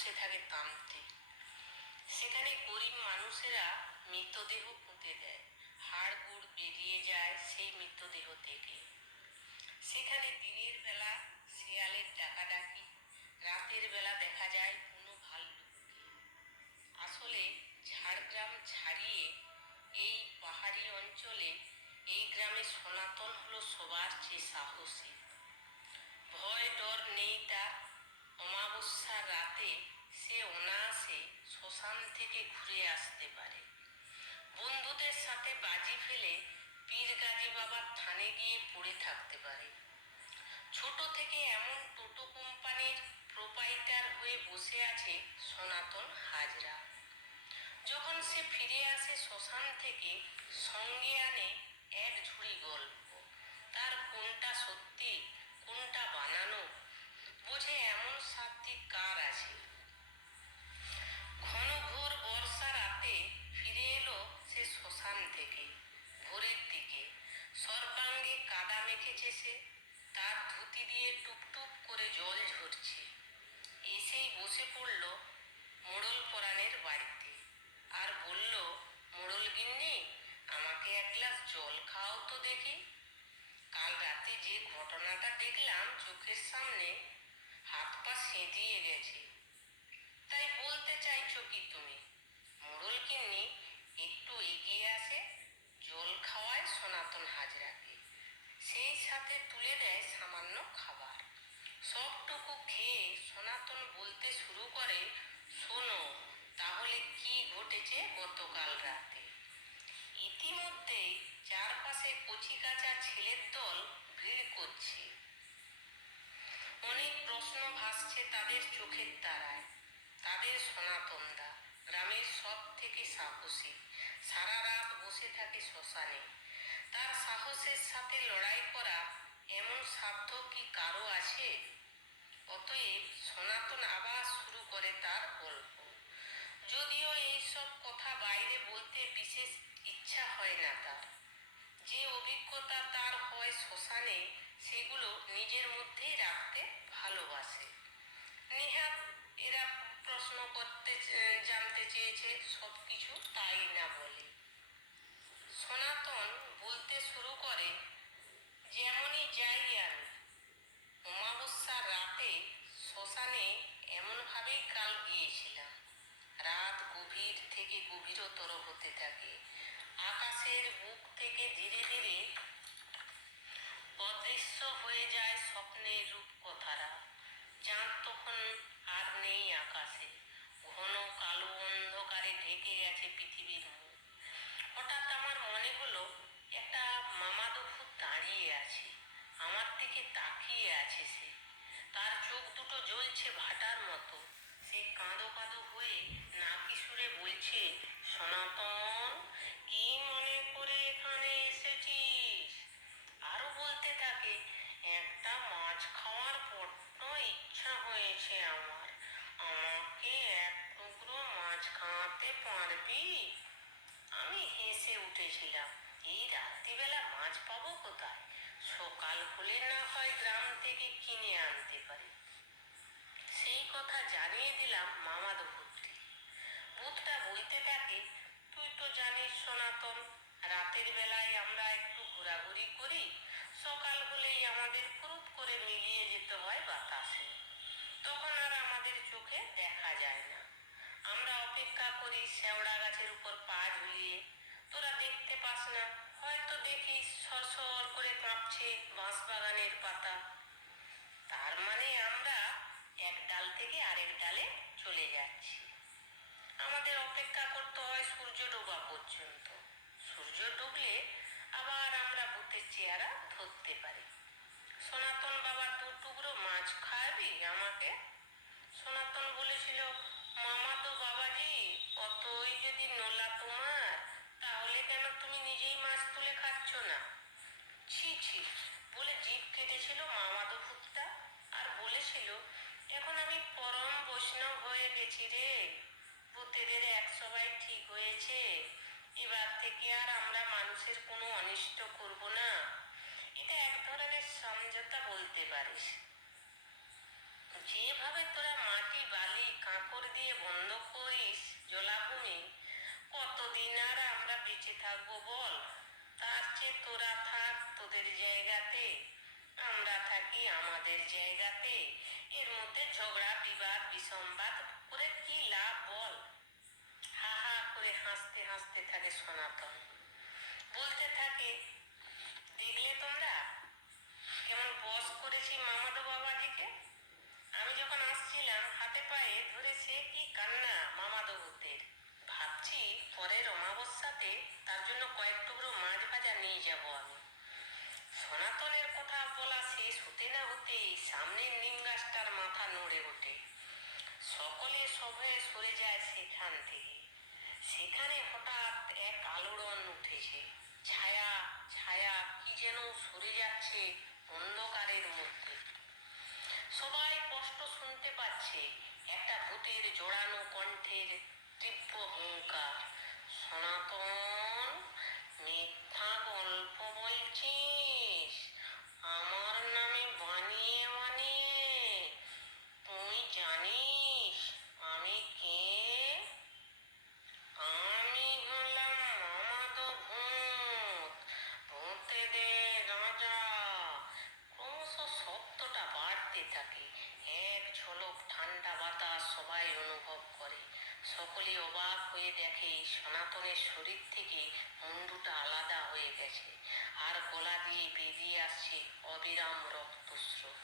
বসে থাকে তান্ত্রিক। সেখানে গরিব মানুষেরা মৃতদেহ পুঁতে দেয়, হাড় গুড় বেরিয়ে যায় সেই মৃতদেহ থেকে। সেখানে দিনের বেলা শেয়ালের ডাকাডাকি, রাতের বেলা দেখা যায় কোনো ভাল্লুককে। আসলে ঝাড়গ্রাম ছাড়িয়ে এই পাহাড়ি অঞ্চলে এই গ্রামে সনাতন হলো সবার চেয়ে সাহসী। ভয় ডর নেই তার। অমাবস্যার রাতে সে অনায়াসে শ্মশান থেকে ঘুরে আসতে পারে। বন্ধুদের সাথে বাজি ফেলে পীর গাজী বাবার থানে গিয়ে পড়ে থাকতে পারে। ছোট থেকে এমন টোটো কোম্পানির প্রোপাইটার হয়ে বসে আছে সনাতন হাজরা। যখন সে ফিরে আসে শ্মশান থেকে, সঙ্গে আনে এক ঝুড়ি গল্প। তার কোনটা সত্যি কোনটা বানানো বোঝে এমন সাধ্যি কার আছে। ঘন ঘোর বর্ষা রাতে ফিরে এলো সে শ্মশান থেকে। ভোরের দিকে সর্বাঙ্গে কাদা মেখেছে সে, তার ধুতি দিয়ে টুপটুপ করে জল ঝরছে। এসেই বসে পড়ল মোড়ল পরাণের বাড়িতে আর বলল, মোড়ল গিন্নি, আমাকে এক গ্লাস জল খাও তো দেখি। কাল রাতে যে ঘটনাটা দেখলাম চোখের সামনে, হাত পা সেঁধিয়ে গেছে। তাই বলতে চাইছো কি তুমি? মোড়ল গিন্নি একটু এগিয়ে আসে, জল খাওয়ায় সনাতন হাজরাকে। সেই সাথে তুলে দেয় সামান্য খাবার। সবটুকু খেয়ে সনাতন বলতে শুরু করে, শোনো তাহলে কি ঘটেছে গতকাল রাতে। ইতিমধ্যে চারপাশে কচিকাঁচা ছেলের দল ভিড় করছে। অনেক প্রশ্ন ভাসছে তাদের চোখের তারায়। তাদের সনাতনদা গ্রামের সব থেকে সাহসী, সারা রাত বসে থাকে শ্মশানে। তার সাহসের সাথে লড়াই করা এমন সাধ্য কি কারো আছে? অতএব সনাতন আবার শুরু করে তার গল্প। যদিও এইসব কথা বাইরে বলতে বিশেষ ইচ্ছা হয় না তার। যে অভিজ্ঞতা তার হয় শ্মশানে, সেগুলো নিজের মধ্যেই রাখতে ভালোবাসে। নেহাত এরা প্রশ্ন করতে জানতে চেয়েছে সব কিছু তাই না বলে। সনাতন বলতে শুরু করে, যেমনই যাই আমি, অমাবস্যার রাতে শ্মশানে এমনভাবেই কাল গিয়েছিলাম। রাত গভীর থেকে গভীরতর হতে থাকে। আকাশের বুক থেকে ধীরে ধীরে অদৃশ্য হয়ে যায় স্বপ্নের রূপকথারা। চাঁদ তখন আর নেই আকাশে, ঘন কালো অন্ধকারে ঢেকে গেছে পৃথিবীর মুখ। হঠাৎ আমার মনে হলো একটা মামাদো ভূত দাঁড়িয়ে আছে, আমার দিকে তাকিয়ে আছে সে। তার চোখ দুটো জ্বলছে ভাটার মতো। সে কাঁদো কাঁদো হয়ে নাকি সুরে বলছে, সনাতন, কি মনে করে এখানে এসেছিস? আরো বলতে থাকে, একটা মাছ খাওয়ার বড্ড ইচ্ছা হয়েছে আমার, আমাকে এক টুকরো মাছ খাওয়াতে পারবি? আমি হেসে উঠেছিলাম, এই রাত্রিবেলা মাছ পাবো কোথায়? সকাল হলে না হয় গ্রাম থেকে কিনে আনতে পারি। সেই কথা জানিয়ে দিলাম মামাদো ভূতকে। ভূতটা বলতে থাকে, তুই তো জানিস সনাতন, রাতের বেলায় আমরা একটু ঘোরাঘুরি করি, সকাল হলেই আমাদের ফুরুত করে মিলিয়ে যেতে হয় বাতাসে। তখন আর আমাদের চোখে দেখা যায় না। আমরা অপেক্ষা করি শেওড়া গাছের উপর পা ঝুলিয়ে। তোরা দেখতে পাস না, হয়তো দেখিস সরসর করে কাঁপছে বাঁশবাগানের পাতা। তার মানে আমরা এক ডাল থেকে আরেক ডালে চলে যাচ্ছি। আমাদের অপেক্ষা করতে হয় সূর্য ডোবা পর্যন্ত। সূর্য ডুবলে আবার আমরা ভূতের চেহারা ধরতে পারি। সনাতন বাবা দু টুকরো মাছ খাওয়াবি আমাকে? সনাতন বলেছিল, মামাতো বাবাজি, অতই যদি নোলা তোমার, তাহলে কেন তুমি নিজেই মাছ তুলে খাচ্ছ না? ছি ছি বলে জিভ কেটেছিল মামাতো ভূতটা আর বলেছিল, এখন আমি পরম বৈষ্ণব হয়ে গেছি রে, ভূতেদের একসবাই ঠিক হয়েছে, এবার থেকে আর আমরা মানুষের কোনো অনিষ্ট করব না। এটা এক ধরনের সমঝোতা বলতে পারিস। যেভাবে তোরা মাটি বালি কাঁকড় ওদের জায়গাতে, আমরা থাকি আমাদের জায়গাতে, এর মধ্যে ঝগড়া বিবাদ বিসম্বাদ করে কি লাভ বল? হা হা করে হাসতে হাসতে থাকে সনাতন। বলতে থাকে, দেখলে তোমরা কেমন বস করেছি মামাতো বাবাজিকে? আমি যখন আসছিলাম হাতে পায়ে ধরে সে কি কান্না মামাতো ভূতের। ভাবছি পরের অমাবস্যাতে তার জন্য কয়েক টুকরো মাছ ভাজা নিয়ে যাব আমি। সনাতনের কথা বলা শেষ হতে না হতেই সামনের নিম গাছটার মাথা নড়ে ওঠে। সকলে সভয়ে সরে যায় সেখান থেকে। সেখানে হঠাৎ এক আলোড়ন উঠেছে। ছায়া ছায়া কি যেন সরে যাচ্ছে অন্ধকারের মধ্যে। সবাই স্পষ্ট শুনতে পাচ্ছে একটা ভূতের জোড়ানো কণ্ঠের তীব্র হুঙ্কার, সনাতন, মিথ্যা গল্প বলছিস আমার নামে বানিয়ে বানিয়ে? তুই জানিস আমি কে? আমি হলাম মামাতো ভূত, ভূতেদের রাজা। ক্রমশ শব্দটা বাড়তে থাকে। এক ঝলক ঠান্ডা বাতাস সবাই অনুভব করে। সকলে অবাক হয়ে দেখে সনাতনের শরীর থেকে মুন্ডুটা আলাদা হয়ে গেছে, আর গলা দিয়ে বেরিয়ে আসছে অবিরাম রক্তস্রোত।